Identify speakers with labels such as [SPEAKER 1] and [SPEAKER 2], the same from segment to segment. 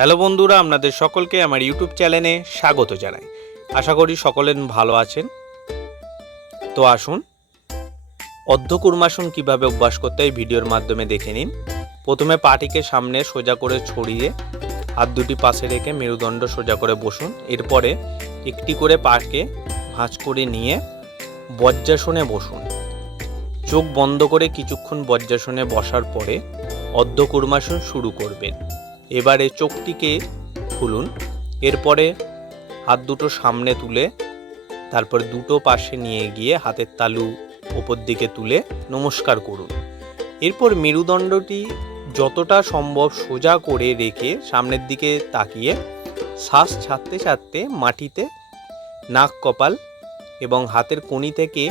[SPEAKER 1] Hello বন্ধুরা, আপনাদের সকলকে আমার ইউটিউব চ্যানেলে স্বাগত জানাই। আশা করি সকলে ভালো আছেন। তো আসুন অর্ধকুর্মাসন কীভাবে অভ্যাস করতে এই ভিডিওর মাধ্যমে দেখে নিন। প্রথমে পাটিকে সামনে সোজা করে ছড়িয়ে হাত দুটি পাশে রেখে মেরুদণ্ড সোজা করে বসুন। এরপরে একটি করে পাকে ভাঁজ করে নিয়ে বজ্রাসনে বসুন। চোখ বন্ধ করে কিছুক্ষণ বজ্রাসনে বসার পরে অর্ধকুর্মাসন শুরু করবেন। এবারে চোখটিকে খুলুন। এরপরে হাত দুটো সামনে তুলে, তারপর দুটো পাশে নিয়ে গিয়ে হাতের তালু ওপর দিকে তুলে নমস্কার করুন। এরপর মেরুদণ্ডটি যতটা সম্ভব সোজা করে রেখে সামনের দিকে তাকিয়ে শ্বাস ছাড়তে ছাড়তে মাটিতে, নাক কপাল এবং হাতের কণি থেকে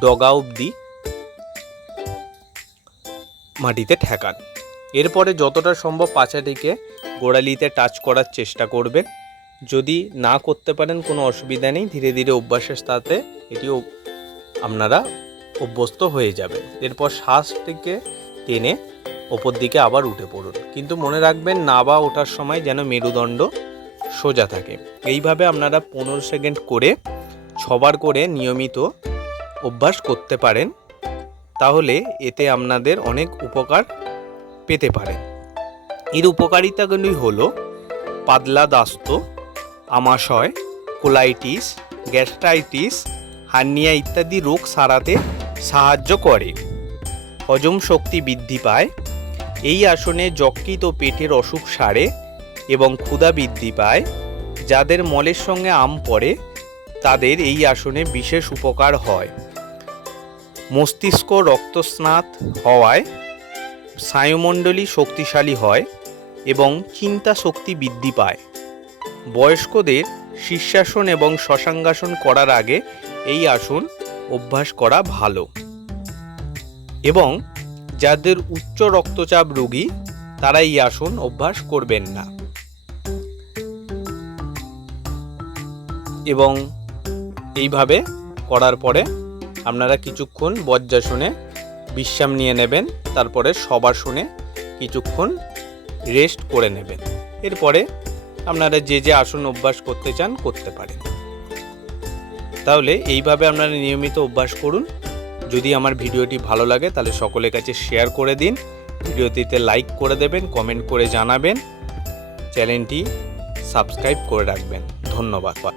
[SPEAKER 1] ডগা অবধি মাটিতে ঠেকান। এরপরে যতটা সম্ভব পাছাটিকে গোড়ালিতে টাচ করার চেষ্টা করবেন। যদি না করতে পারেন, কোনো অসুবিধা নেই। ধীরে ধীরে অভ্যাসের সাথে এটি আপনারা অভ্যস্ত হয়ে যাবে এরপর শ্বাসটিকে টেনে ওপর দিকে আবার উঠে পড়ুন। কিন্তু মনে রাখবেন, নাবা ওঠার সময় যেন মেরুদণ্ড সোজা থাকে। এইভাবে আপনারা পনেরো সেকেন্ড করে ছবার করে নিয়মিত অভ্যাস করতে পারেন। তাহলে এতে আপনাদের অনেক উপকার পেতে পারেন। এর উপকারিতাগুলি হল পাতলা দাস্ত আমাশয় কোলাইটিস, গ্যাস্ট্রাইটিস, হার্নিয়া ইত্যাদি রোগ সারাতে সাহায্য করে। হজম শক্তি বৃদ্ধি পায়। এই আসনে যকৃত ও পেটের অসুখ সারে এবং ক্ষুধা বৃদ্ধি পায়। যাদের মলের সঙ্গে আম পড়ে, তাদের এই আসনে বিশেষ উপকার হয়। মস্তিষ্ক রক্তস্নাত হওয়ায় স্নায়ুমণ্ডলী শক্তিশালী হয় এবং চিন্তা শক্তি বৃদ্ধি পায়। বয়স্কদের শীর্ষাসন এবং শশাঙ্গাসন করার আগে এই আসন অভ্যাস করা ভালো। এবং যাদের উচ্চ রক্তচাপ রোগী, তারা এই আসন অভ্যাস করবেন না। এবং এইভাবে করার পরে আপনারা কিছুক্ষণ বজ্রাসনে বিশ্রাম নিয়ে নেবেন, তারপরে সবার শুনে কিছুক্ষণ রেস্ট করে নেবেন। এরপরে আপনারা যে যে আসন অভ্যাস করতে চান, করতে পারেন। তাহলে এইভাবে আপনারা নিয়মিত অভ্যাস করুন। যদি আমার ভিডিওটি ভালো লাগে, তাহলে সকলের কাছে শেয়ার করে দিন। ভিডিওটিতে লাইক করে দেবেন কমেন্ট করে জানাবেন। চ্যানেলটি সাবস্ক্রাইব করে রাখবেন। ধন্যবাদ।